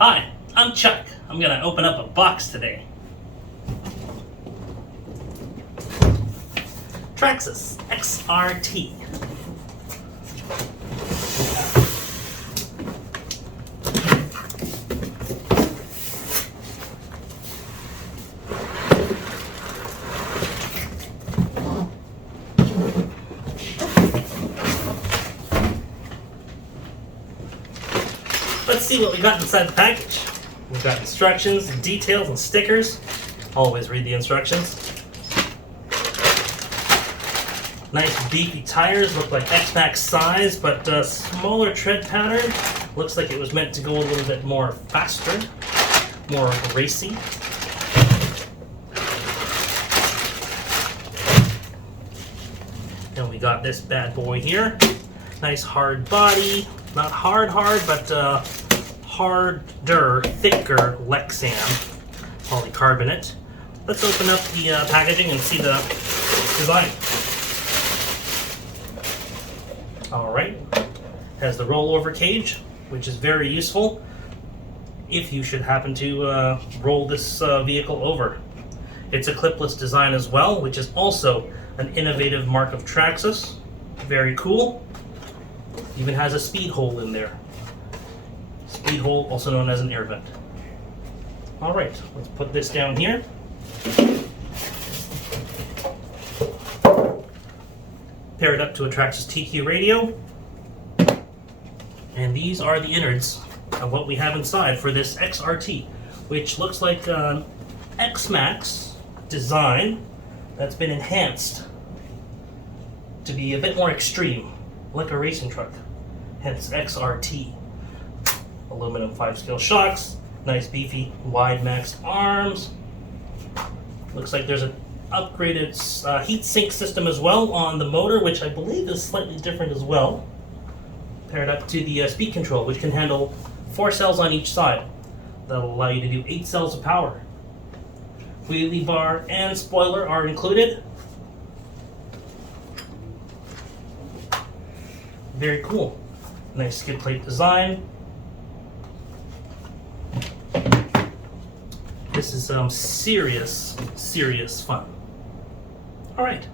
Hi, I'm Chuck. I'm gonna open up a box today. Traxxas XRT. Let's see what we got inside the package. We've got instructions, details, and stickers. Always read the instructions. Nice beefy tires, look like X-Max size, but smaller tread pattern. Looks like it was meant to go a little bit more faster, more racy. And we got this bad boy here. Nice hard body, not hard, but harder, thicker Lexan polycarbonate. Let's open up the packaging and see the design. Alright, has the rollover cage, which is very useful if you should happen to roll this vehicle over. It's a clipless design as well, which is also an innovative mark of Traxxas. Very cool. Even has a speed hole in there. Speed hole, also known as an air vent. Alright, let's put this down here. Pair it up to a Traxxas TQ radio. And these are the innards of what we have inside for this XRT, which looks like an X-Max design that's been enhanced to be a bit more extreme, like a racing truck, hence XRT. Aluminum 5-scale shocks, nice beefy wide max arms. Looks like there's an upgraded heat sink system as well on the motor, which I believe is slightly different as well. Paired up to the speed control, which can handle 4 cells on each side. That'll allow you to do 8 cells of power. Wheelie bar and spoiler are included. Very cool. Nice skid plate design. This is serious fun. All right.